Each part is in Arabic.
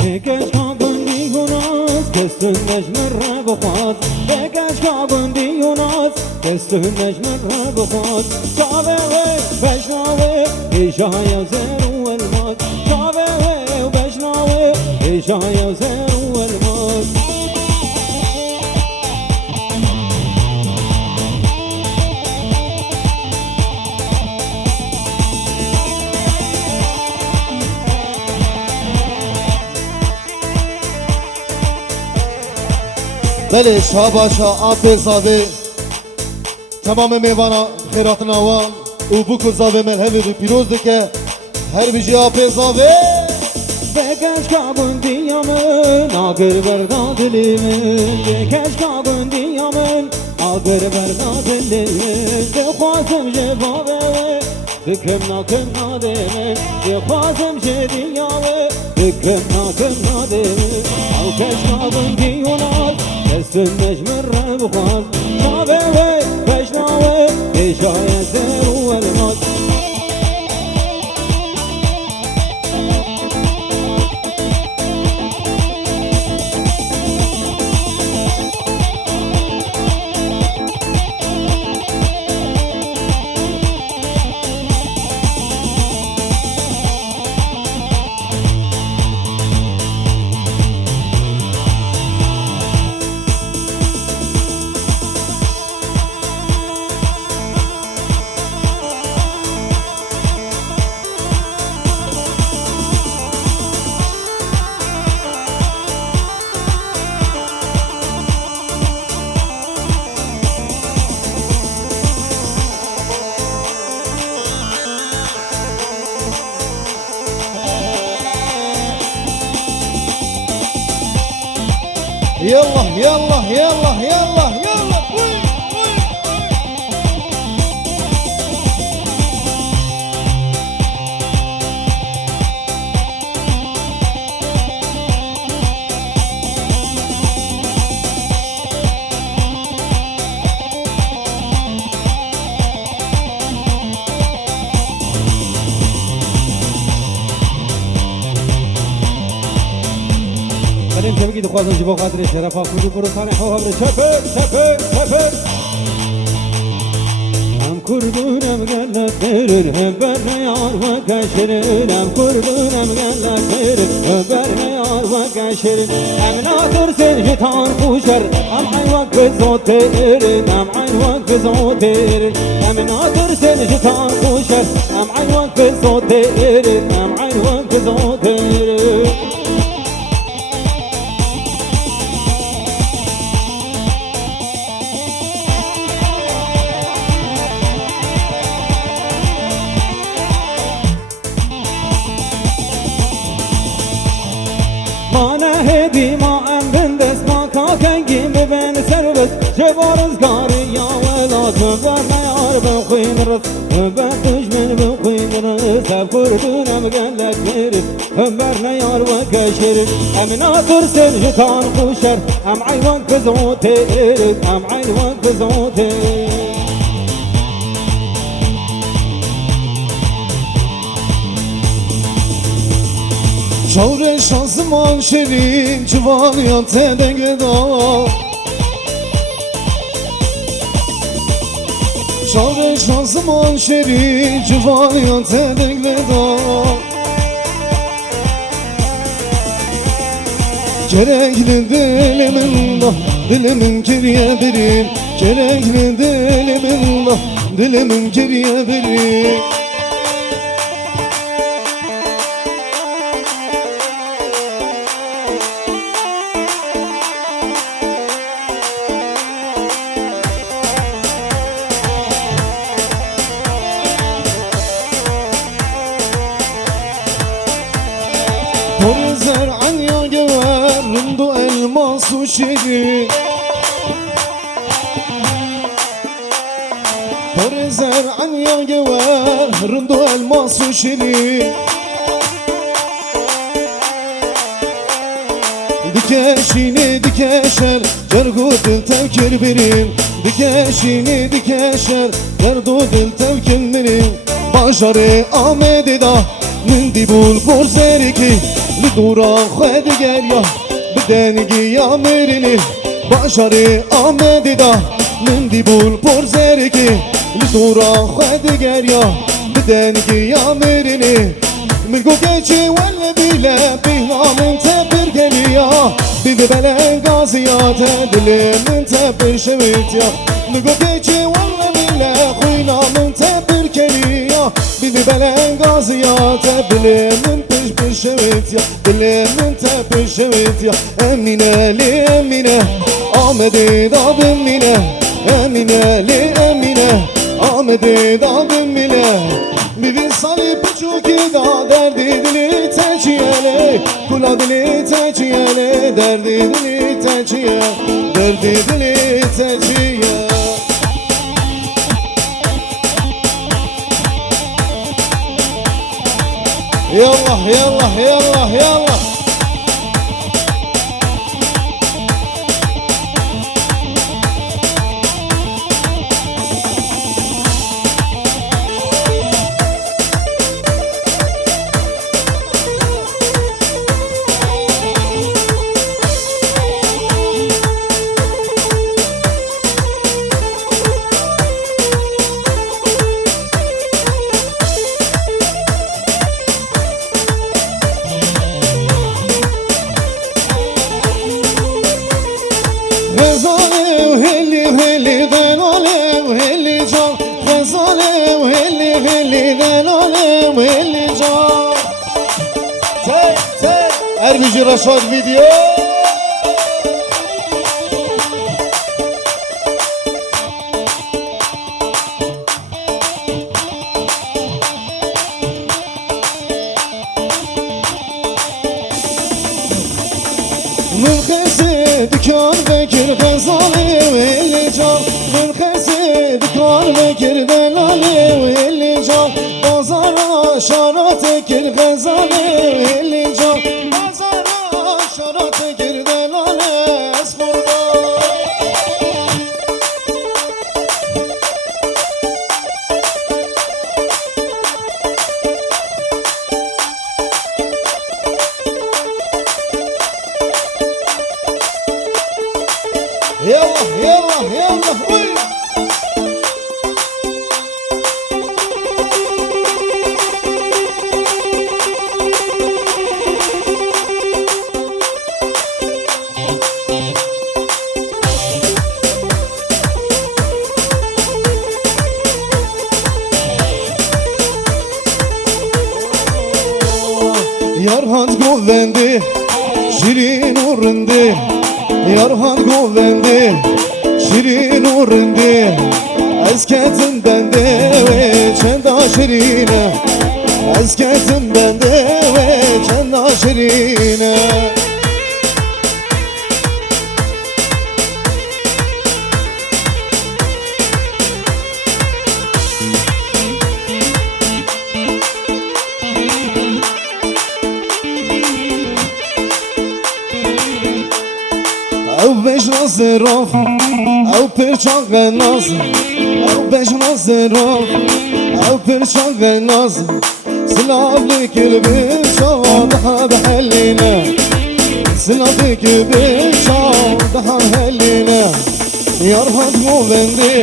بکش کابندی هناز کستون نجمر را بخواد بکش کابندی هناز کستون نجمر را بخواد شاوه و بشناوه ایشای و زر و الماد شاوه و بشناوه ایشای و زر و الماد بله شاباشا آب زاوه تمام میوانا خیرات نوان او بکو زاوه ملهوی بی پیروز دکه هر بیجی آب زاوه بکش کابندی یامن آگر بردا دلیمن بکش کابندی یامن آگر بردا دلیمن دخوازم جوابه دکم ناکن نادمن دخوازم جدیاوه دکم ناکن نادمن او کش کابندی هناز کستن نجمر را بخواد شاوه و بشناوه ایشای زر و الماد يلا يلا يلا يلا يلا خلينا نتبقي دخوازن جبو خاطر شرفا كودو برو ثاني حوها برو شفر شفر شفر هم كردون هم قلت خيرن هم برنا يار وكاشرن هم كردون هم قلت خيرن هم برنا يار وكاشرن هم ناطر سنجتان خوشر هم عين وقت زوتيرن هم عين وقت زوتيرن هم ناطر سنجتان خوشر هم عين وقت زوتيرن هم عين وقت زوتيرن ما نهدي ما ام بندس ما كاكنجي ببين سربس جبارز كاري يا ولا تنفر يار بخين رس بردش من بخين رس كردون ام قلت ميرس برنا يار وكشر ام ناطر سنجتان خوشر ام عيوان كزوتير ام عيوان كزوتير شور شانسمان شیرین جوانیان تدنگ دا شور شانسمان شیرین جوانیان تدنگ دا Gerekli dilimin da dilimin geriye verin Gerekli dilimin da dilimin geriye verin زرعا يا جوار رندو الماس وشيري زرعا يا جوار رندو الماس وشيري دكاشيني دكاشر جرقو دل تفكر برين دكاشيني دكاشر جرقو دل تفكر برين باشاري آمدي دا من دي بول بورزيريكي لطورا خود گریا بدنگی یا مرنی باشاری آمدی دا من دی بول پر زرکی لطورا خود گریا بدنگی یا مرنی ملگو گچی ولا بیلا بینا من تبر گلیا بیبی بلن گازیات دلی من تبر شویتیا ملگو گچی ولا بیلا خوینا من تبر گلیا بیبی بلن گازیات دلی من پر شویتیا دلی من تبر شویتیا امینه لی امینه آمده دا بمینه امینه لی امینه آمده دا بمینه Bibin salı buçuk da derdi dili teçiyele Kula dili teçiyele derdi dili teçiye Derdi dili teçiye Yallah yallah yallah yallah Erbici Raşad video من خسي دكان بكر غزالي واللي جا من خسي دكان بكر دلالي واللي جا بازار شاراتك الغزالي واللي جا بازار شاراتك الدلالي اسفر يلا يلا يلا وي Yarhan govendi şirin urindi Yarhan govendi şirin urindi Ezketim bende ve çenda şirine Ezketim bende ve çenda şirine او بش ناز راف او پرچاق ناز او بش ناز راف او پرچاق ناز سلابك بالشواطح بحلينا سلابك بالشواطح بحلينا يرهد قوفندي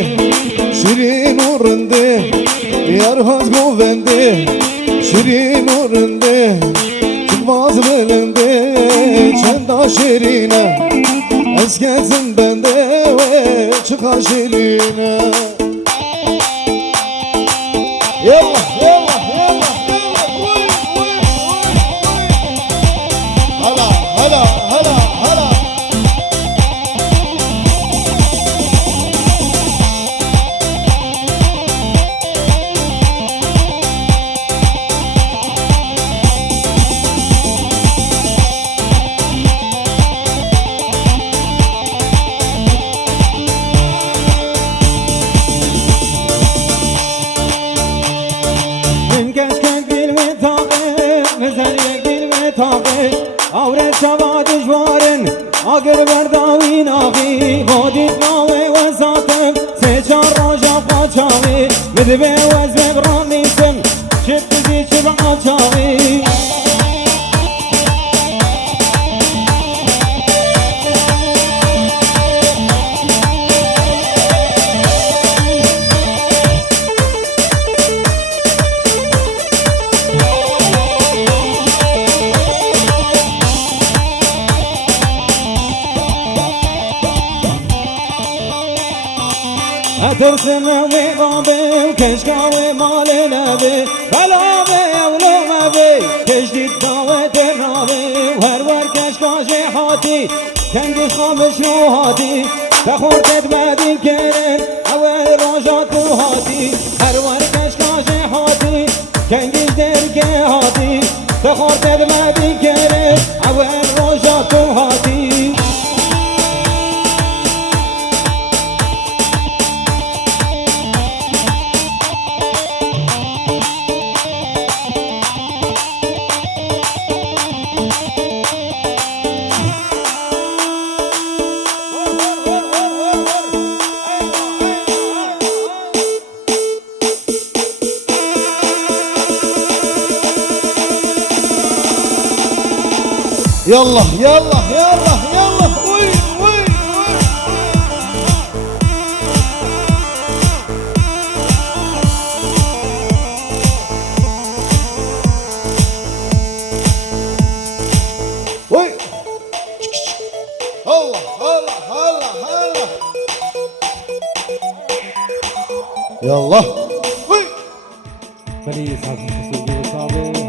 شيرين ورندي يرهد قوفندي شيرين ورندي تباز بلندي çenda şirine Ezketim bende ve çıkar şirine Yallah yallah yallah yallah Uy uy uy Hala hala hala hala Avret şava düşvarın Agır berdavin ahi Godit nave ve zatım Seçar raja paçavi Midbe ve zebranisim Çip bizi çip açavi ترسم وغابه وكشكاوي مال نبي بلا بي اولو مبي تجديد داوة الرابي وهرور كشكاشي حاتي كنجش خامش روحاتي تخورت بدي كرن اول روجات هاتي هرور كشكاشي حاتي كنجش درگه هاتي تخورت بدي كرن اول روجات هاتي يلا يلا يلا يلا وي وي وي وي هلا هلا هلا هلا يلا وي فليس هذا التصوير الصعب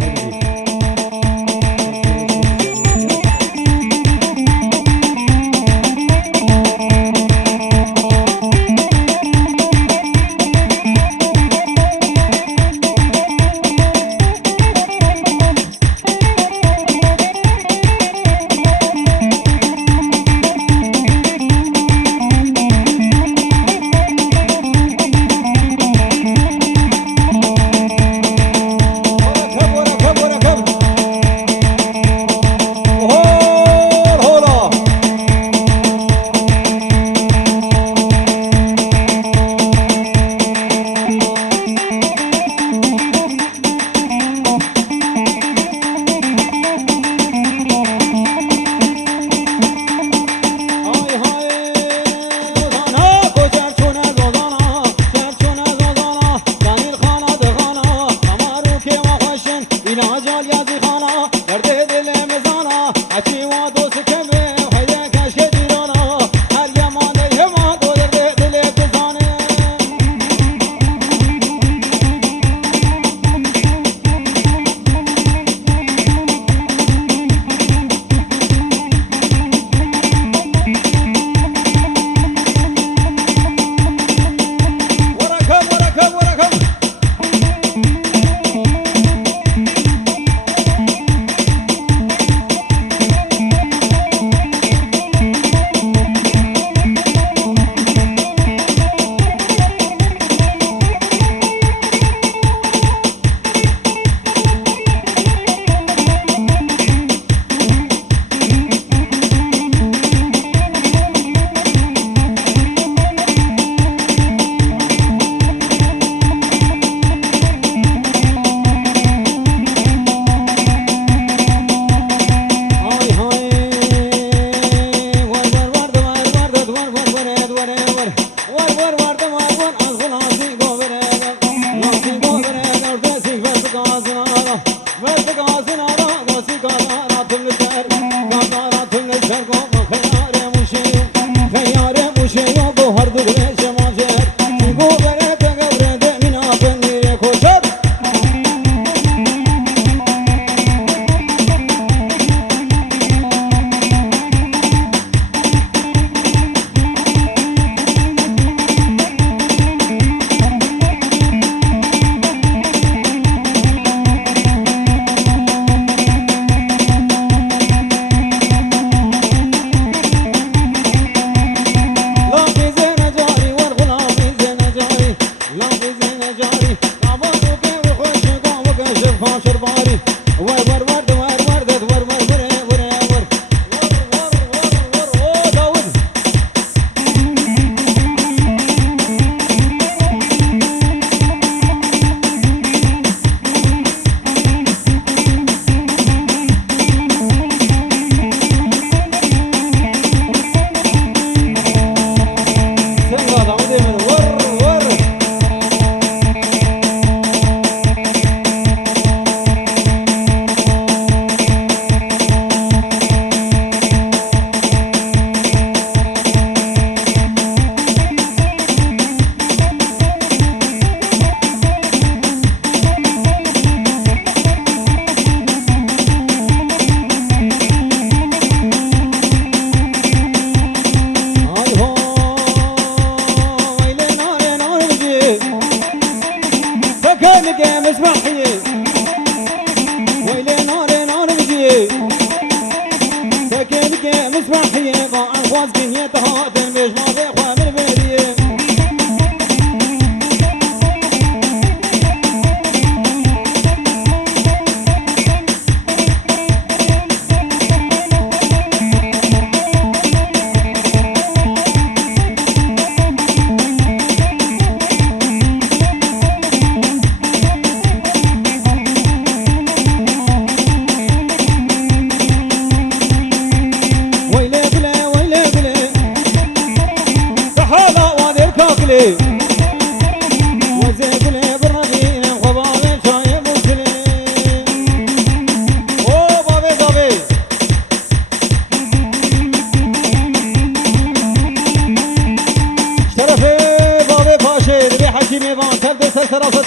مسبحية با أخواز كنية تهاتن بيش ما بيخوا من بريه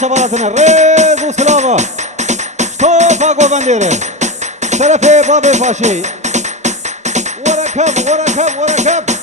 شبارتنا ريز وسلامة شطوفة قوبنديرة سلفي بابي فاشي وركب وركب وركب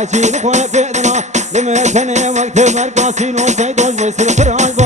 حكي لك وفئنا لما كان وقت مرقاسين وسيد وجبس القرآن